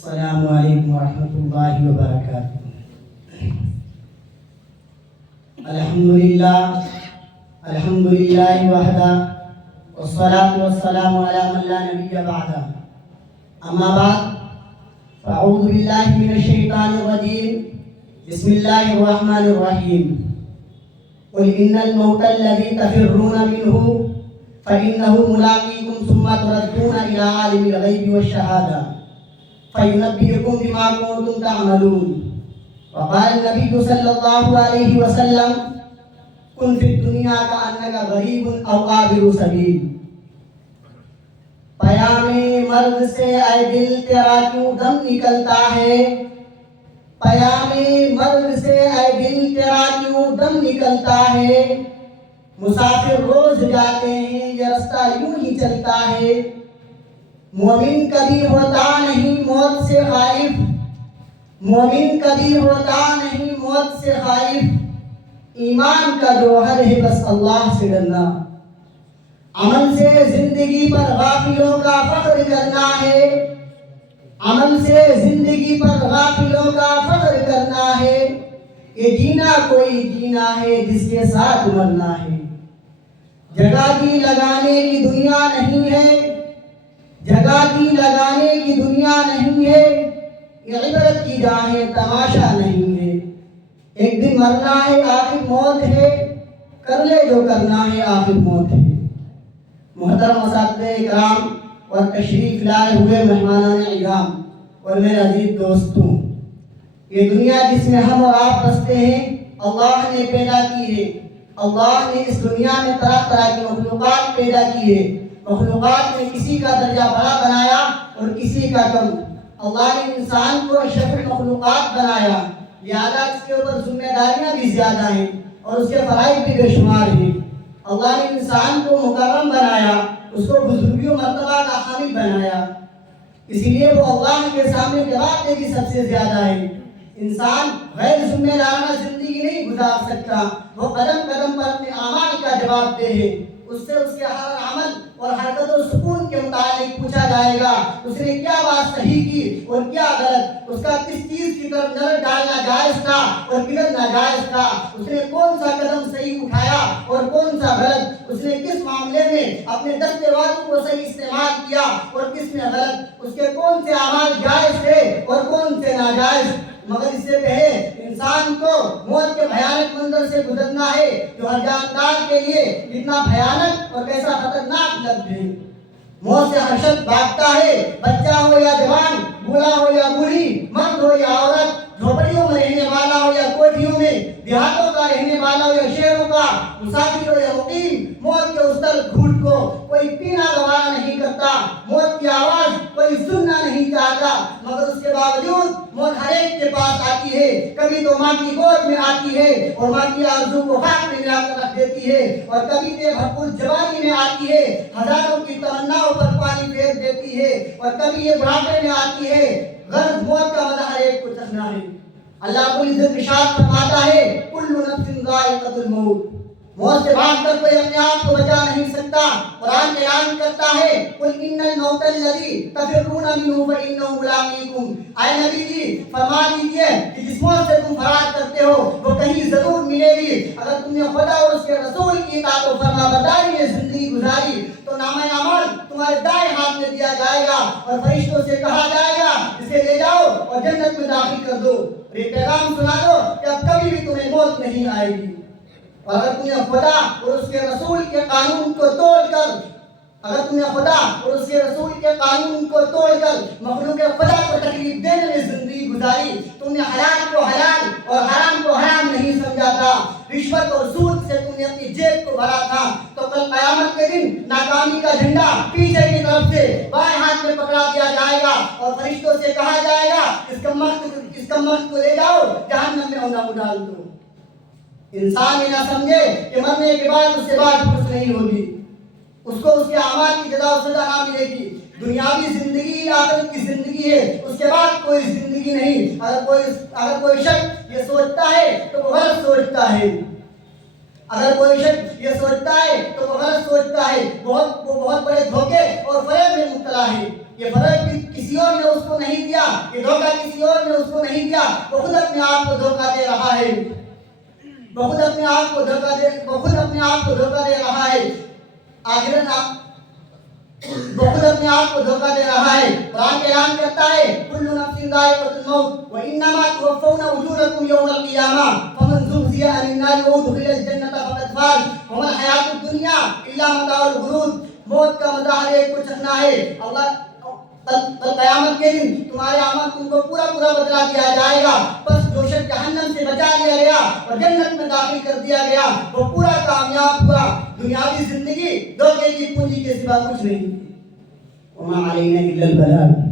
السلام علیکم ورحمۃ اللہ وبرکاتہ۔ الحمدللہ وحدہ والصلاة والسلام علی من لا نبی بعدہ، اما بعد فاعوذ باللہ من الشیطان الرجیم، بسم اللہ الرحمن الرحیم۔ قل ان الموت الذی تفرون منہ فإنه ملاقیکم ثم تردون إلی عالم الغیب والشہادہ فینبئکم بما کنتم تعملون۔ وقال النبی صلی اللہ علیہ وسلم کن فی الدنیا کأنک غریب او عابر سبیل۔ پیام مرگ سے اے دل تیرا کیوں دم نکلتا ہے، پیام مرگ سے اے دل تیرا کیوں دم نکلتا ہے۔ مسافر روز جاتے ہیں یہ رستہ یوں ہی چلتا ہے۔ مومن کبھی ہوتا نہیں موت سے خائف، مومن کبھی ہوتا نہیں موت سے خائف۔ ایمان کا جوہر ہے بس اللہ سے ڈرنا، عمل سے زندگی پر غافلوں کا فخر کرنا ہے، عمل سے زندگی پر غافلوں کا فخر کرنا ہے۔ یہ جینا کوئی جینا ہے جس کے ساتھ مرنا ہے۔ جگہ کی لگانے کی دنیا نہیں ہے، جگہ کی لگانے کی دنیا نہیں ہے، یہ عبرت کی جا ہے تماشا نہیں ہے۔ ایک دن مرنا ہے آخر موت ہے، کر لے جو کرنا ہے آخر موت ہے۔ محترم اساتذہ اکرام اور تشریف لائے ہوئے مہمانان اعظام اور میرے عزیز دوستوں، یہ دنیا جس میں ہم اور آپ بستے ہیں اللہ نے پیدا کی ہے۔ اللہ نے اس دنیا میں طرح طرح کی مخلوقات پیدا کی ہے۔ مخلوقات میں کسی کا درجہ بڑا بنایا اور کسی کا کم۔ اللہ نے انسان کو اشرف المخلوقات بنایا، لہذا اس کے اوپر ذمہ داریاں بھی زیادہ ہیں اور اس کے فرائض بھی بے شمار ہیں۔ اللہ نے انسان کو مکرم بنایا، اس کو بزرگی و مرتبہ کا حامل بنایا، اسی لیے وہ اللہ کے سامنے جواب دے بھی سب سے زیادہ ہے۔ انسان غیر ذمہ دارانہ زندگی نہیں گزار سکتا، وہ قدم قدم پر اپنے اعمال کا جواب دے ہے۔ اس سے اس کے ہر عمل اور حرکت و سکون کے متعلق پوچھا جائے گا، اس نے کیا بات صحیح کی اور کیا غلط، اس کا کس چیز کی طرف نظر ڈالنا جائز تھا اور کدھر ناجائز تھا، اس نے کون سا قدم صحیح اٹھایا اور کون سا غلط، اس نے کس معاملے میں اپنے دستاویزوں کو صحیح استعمال کیا اور کس میں غلط، اس کے کون سے اعمال جائز تھے اور کون سے ناجائز۔ مگر اس سے پہلے انسان کو موت کے بھیانک منظر سے گزرنا ہے جو ہر جاندار کے لیے کتنا بھیانک اور کیسا خطرناک لفظ ہے۔ موت سے ہر شخص بھاگتا ہے، بچہ ہو یا جوان، بوڑھا ہو یا بوڑھی، مرد ہو یا عورت، جھوپڑیوں میں رہنے والا ہو یا کوٹھیوں میں، دیہاتوں کا رہنے والا ہو یا شہروں کا، مسافر ہو یا مقیم، موت کے اس طرف گھوٹ کو کوئی پینا گوارا نہیں کرتا، موت کی آواز کوئی سننا نہیں چاہتا، مگر اس کے باوجود موت ہر ایک کے پاس آتی ہے۔ کبھی تو ماں کی گود میں آتی ہے اور ماں کی آرزو کو ہاتھ میں ملا کر رکھ دیتی ہے، اور کبھی بے بھرپور جوانی میں آتی ہے، ہزاروں کی تمناؤں پر پانی پھیر دیتی ہے، اور کبھی یہ بڑھاپے میں آتی ہے۔ غرض موت کا مزہ ہر ایک کو چکھنا ہے۔ اللہ رب العزت ارشاد فرماتا ہے کل نفس ذائقۃ الموت۔ موت سے بھاگ کر کوئی اپنے آپ کو بچا نہیں سکتا۔ قرآن اعلان کرتا ہے قل ان الموت الذی تفرون منہ فانہ ملاقیکم۔ اے نبی جی فرما دیجئے کہ جس موت سے تم فرار کرتے ہو وہ کہیں ضرور ملے گی۔ اگر تم نے خدا اور اس کے رسول کی اطاعت و فرما برداری میں زندگی گزاری تو نامہ اعمال تمہارے دائیں ہاتھ میں دیا جائے گا اور فرشتوں سے کہا جائے گا اسے لے جاؤ اور جنت میں داخل کر دو، اور یہ پیغام سنا دو کہ اب کبھی بھی تمہیں موت نہیں آئے گی۔ اور اگر تم نے خدا اور اس کے رسول کے قانون کو توڑ کر مخلوق خدا کو تکلیف دینے میں زندگی گزاری، تم نے حلال کو حلال اور حرام کو حرام نہیں سمجھا تھا، رشوت اور سود سے تم نے اپنی جیب کو بھرا تھا، تو کل قیامت کے دن ناکامی کا جھنڈا پیچھے کی طرف سے بائیں ہاتھ میں پکڑا دیا جائے گا اور فرشتوں سے کہا جائے گا اس کمبخت کو لے جاؤ جہنم میں اونگا ڈال دو۔ انسان یہ نہ سمجھے کہ مرنے کے بعد اس سے بعد کچھ نہیں ہوگی، اس کو اس کے اعمال کی جزا و سزا نہ ملے گی۔ دنیاوی زندگی آخرت کی زندگی ہے، اس کے بعد کوئی زندگی نہیں۔ اگر کوئی شخص یہ سوچتا ہے تو وہ غلط سوچتا ہے، اگر کوئی شخص یہ سوچتا ہے تو وہ غلط سوچتا ہے، وہ بہت بڑے دھوکے اور فریب میں مبتلا ہے۔ یہ فریب کسی کسی اور نے اس کو نہیں دیا، یہ دھوکہ کسی اور نے اس کو نہیں دیا، وہ خود اپنے آپ کو دھوکہ دے رہا ہے، وہ خود اپنے آپ کو دھوکہ دے رہا ہے۔ آخرت وہ خود اپنے آپ کو دھوکہ دے رہا ہے۔ قرآن اعلان کرتا ہے کل نفس ذائقۃ الموت وانما توفون اجورکم یوم القیامہ فمن زحزح عن النار وادخل الجنۃ فقد فاز وما الحیاۃ الدنیا الا متاع الغرور۔ موت کا مزہ ہر ایک کو چکھنا ہے۔ اللہ کل قیامت کے دن تمہارے اعمال تم کو پورا بدلا دیا جائے گا، بس جو شخص جہنم سے بچا لیا گیا اور جنت میں داخل کر دیا گیا وہ پورا کامیاب ہوا۔ دنیاوی زندگی دھوکے کی پونجی کے سوا کچھ نہیں۔ وما علینا الا البلاغ۔